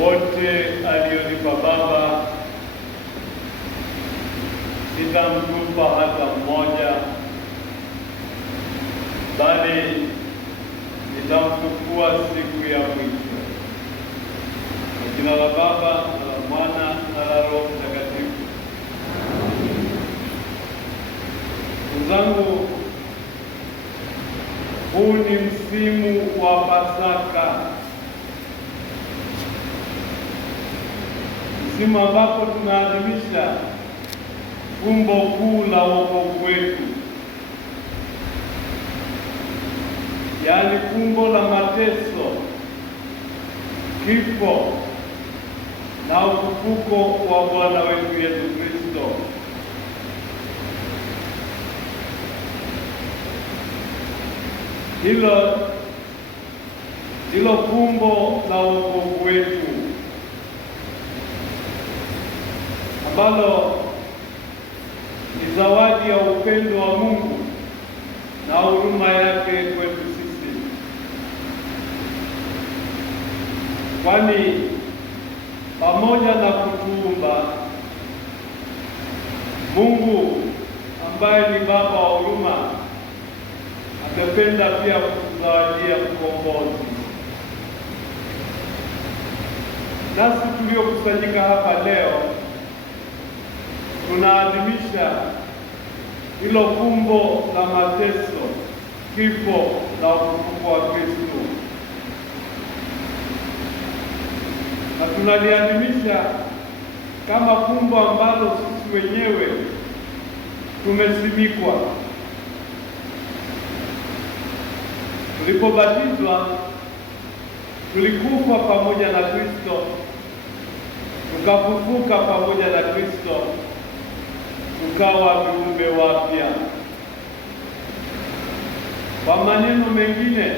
wote alionipa Baba sitamtupa hata mmoja, bali nitamfufua siku ya mwisho. Kwa jina la Baba na la Mwana na la Roho Mtakatifu. Ndugu zangu, huu ni msimu wa Pasaka, msimu ambapo tunaadhimisha fumbo kuu la wokovu wetu, yaani fumbo la mateso, kifo na ufufuko wa Bwana wetu Yesu Kristo. Hilo ndilo fumbo la wokovu wetu ambalo ni zawadi ya upendo wa Mungu na huruma yake kwetu sisi, kwani pamoja na kutuumba, Mungu ambaye ni Baba wa huruma angependa pia kutuzawadia mkombozi. Nasi tuliokusanyika hapa leo tunaadhimisha hilo fumbo la mateso, kifo na ufufuko wa Kristo, na tunaliadhimisha kama fumbo ambalo sisi wenyewe tumesimikwa. Tulipobatizwa tulikufa pamoja na Kristo, tukafufuka pamoja na Kristo, tukawa viumbe wapya. Kwa maneno mengine,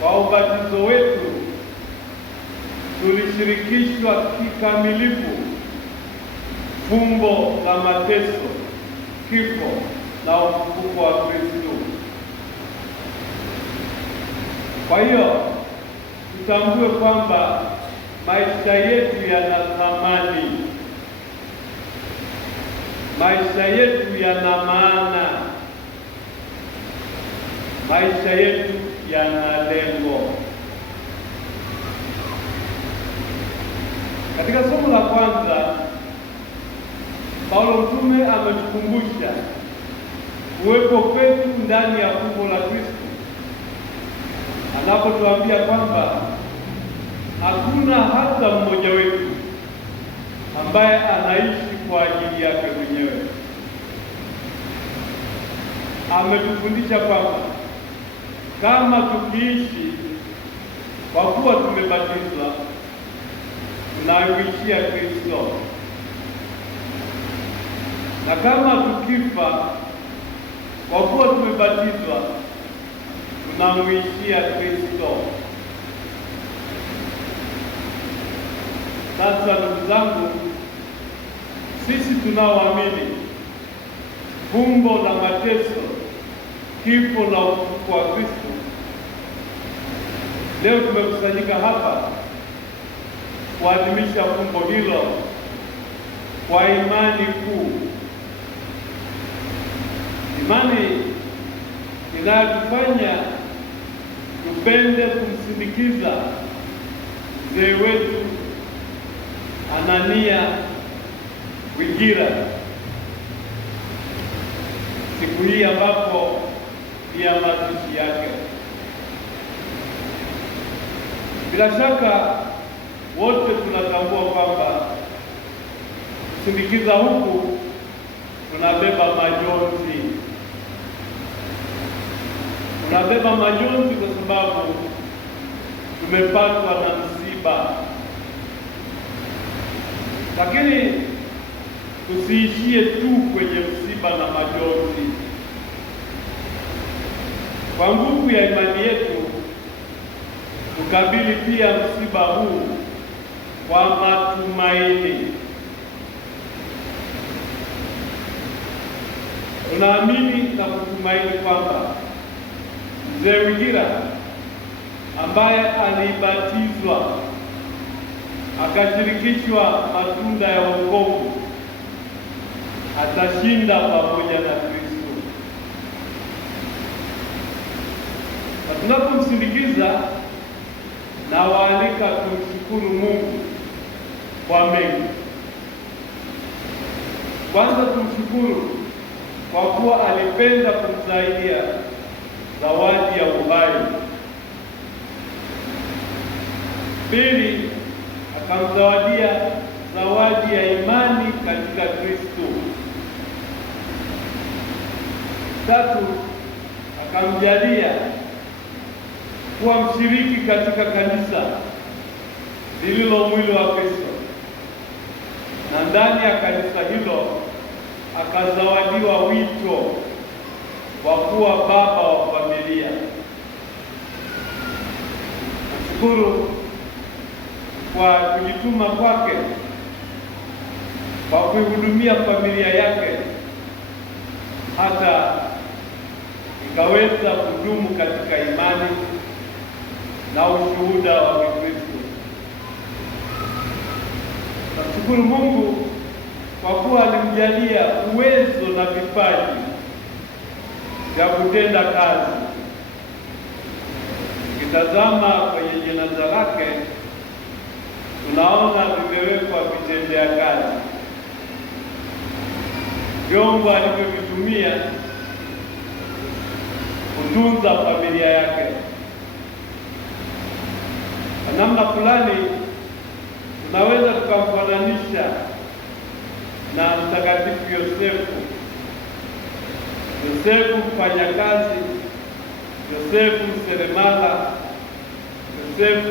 kwa ubatizo wetu tulishirikishwa kikamilifu fumbo la mateso, kifo na ufufuko wa Kristo. Kwa hiyo tutambue kwamba maisha yetu yana thamani, maisha yetu yana maana, maisha yetu yana lengo. Katika somo la kwanza, Paulo mtume ametukumbusha uwepo kwetu ndani ya fumbo la Kristo, anapotuambia kwamba hakuna hata mmoja wetu ambaye anaishi kwa ajili yake mwenyewe. Ametufundisha kwamba kama tukiishi kwa kuwa tumebatizwa, tunamwishia Kristo, na kama tukifa kwa kuwa tumebatizwa, tunamwishia Kristo. Sasa ndugu zangu, sisi tunaoamini fumbo la mateso, kifo na ufufuko wa Kristo, leo tumekusanyika hapa kuadhimisha fumbo hilo kwa imani kuu, imani inayotufanya tupende kumsindikiza mzee wetu Anania Wigira siku hii ambapo ni ya mazishi yake. Bila shaka wote tunatambua kwamba kusindikiza huku tunabeba majonzi, tunabeba majonzi kwa sababu tumepatwa na msiba. Lakini tusiishie tu kwenye msiba na majonzi. Kwa nguvu ya imani yetu tukabili pia msiba huu kwa matumaini. Tunaamini na kutumaini kwamba mzee Wigira ambaye alibatizwa akashirikishwa matunda ya wokovu, atashinda pamoja na Kristo. Na tunapomsindikiza, na waalika tumshukuru Mungu kwa mengi. Kwanza tumshukuru kwa kuwa alipenda kumsaidia zawadi ya uhai. Pili, akamzawadia zawadi ya imani katika Kristo. Tatu, akamjalia kuwa mshiriki katika kanisa lililo mwili wa Kristo, na ndani ya kanisa hilo akazawadiwa wito wa kuwa baba wa familia. Nashukuru kwa kujituma kwake kwa kuihudumia familia yake hata ikaweza kudumu katika imani na ushuhuda wa Kristo. Nashukuru Mungu kwa kuwa alimjalia uwezo na vipaji vya kutenda kazi. Ukitazama kwenye jeneza lake, tunaona vimewekwa vitendea kazi, vyombo alivyovitumia kutunza familia yake. Kwa namna fulani tunaweza tukamfananisha na Mtakatifu Yosefu. Yosefu mfanyakazi, Yosefu mseremala, Yosefu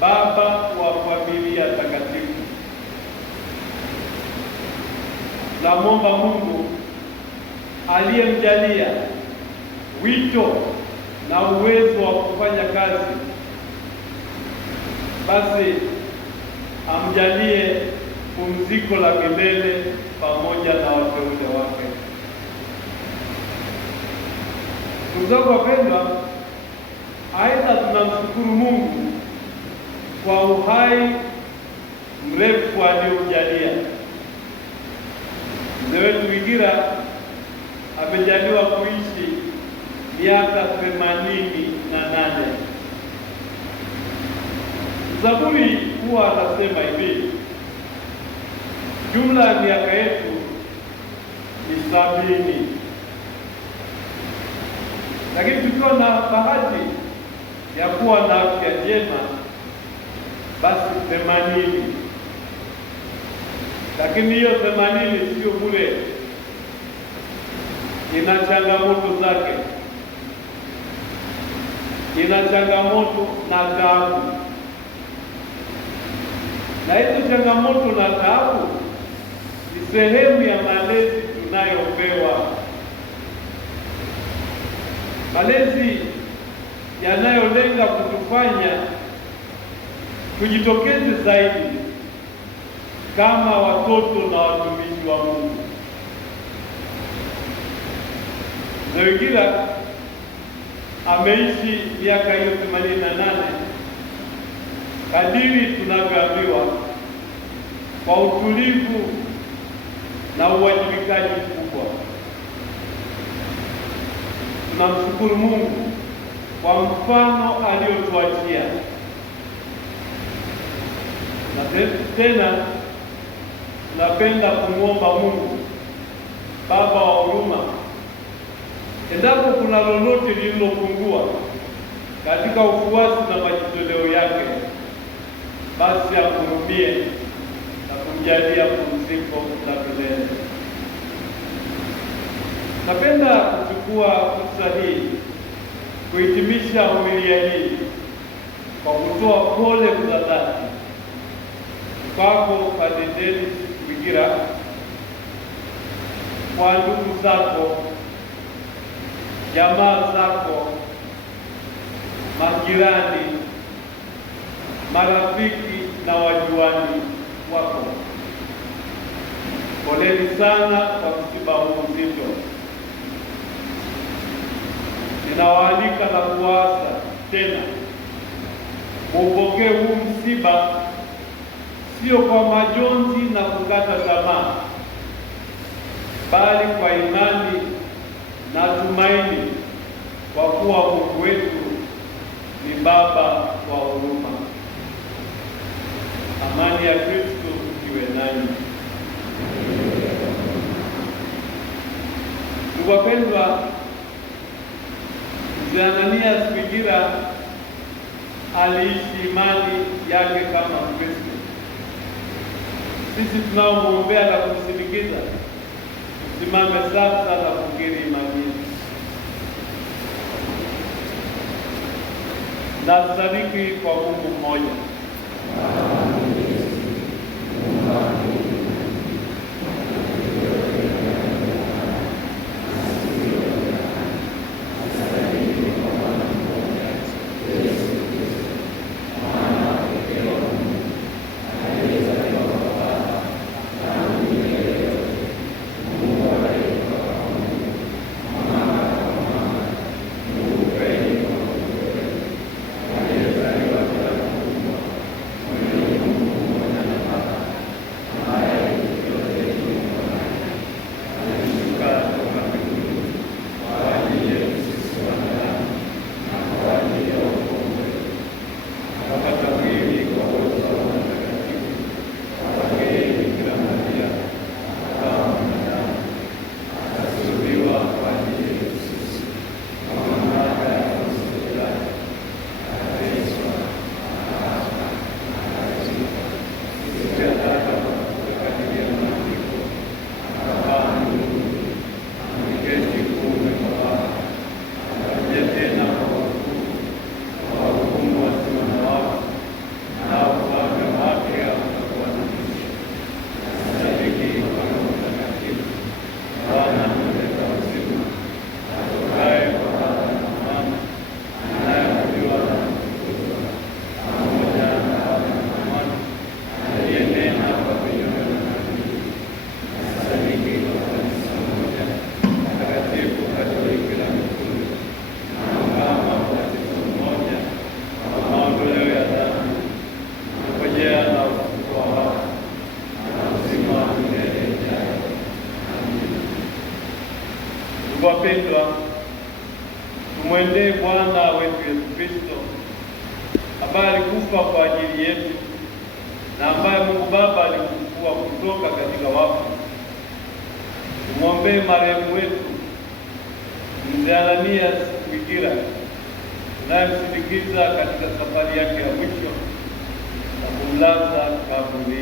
baba wa familia takatifu. Tunamwomba Mungu aliyemjalia wito na uwezo wa kufanya kazi, basi amjalie pumziko la milele pamoja na wateule wake. Ndugu zangu wapendwa, aidha tunamshukuru Mungu kwa uhai mrefu aliojalia. Mzee wetu Wigira amejaliwa kuishi miaka 88. Zaburi huwa anasema hivi: jumla ya miaka yetu ni 70, lakini tukiwa na bahati ya kuwa na afya njema, basi 80. Lakini hiyo 80 sio bure, ina changamoto zake, ina changamoto na taabu. Na hizo changamoto na taabu ni sehemu ya malezi tunayopewa, malezi yanayolenga kutufanya tujitokeze zaidi kama watoto na watumishi wa Mungu. Mzee Wigira ameishi miaka hiyo 88 kadiri tunavyoambiwa, kwa utulivu na uwajibikaji mkubwa. Tunamshukuru Mungu kwa mfano aliotuachia, na tena tunapenda kumwomba Mungu Baba wa huruma, endapo kuna lolote lililopungua katika ufuasi na majitoleo yake, basi amhurumie na kumjalia pumziko la milele. Napenda kuchukua fursa hii kuhitimisha homilia hii kwa kutoa pole za dhati kwako Padre Dennis Wigira, kwa ndugu zako, jamaa zako, majirani, marafiki na wajuani wako. Poleni sana kwa msiba huu mzito. Ninawaalika na kuwaasa tena upokee huu msiba sio kwa majonzi na kukata tamaa, bali kwa imani na tumaini, kwa kuwa Mungu wetu ni Baba wa huruma. Amani ya Kristo iwe nanyi. Ndugu wapendwa, Mzee Anania Swigira aliishi imani yake kama Mkristo. Sisi tunaomwombea na kumsindikiza tusimame sasa na kukiri imani yetu. Na sadiki kwa Mungu mmoja. Wapendwa, tumwendee Bwana wetu Yesu Kristo ambaye alikufa kwa ajili yetu na ambaye Mungu Baba alimfufua kutoka katika wafu. Tumwombee marehemu wetu Mzee Anania Swigira tunayemsindikiza katika safari yake ya mwisho na kumlaza kaburini.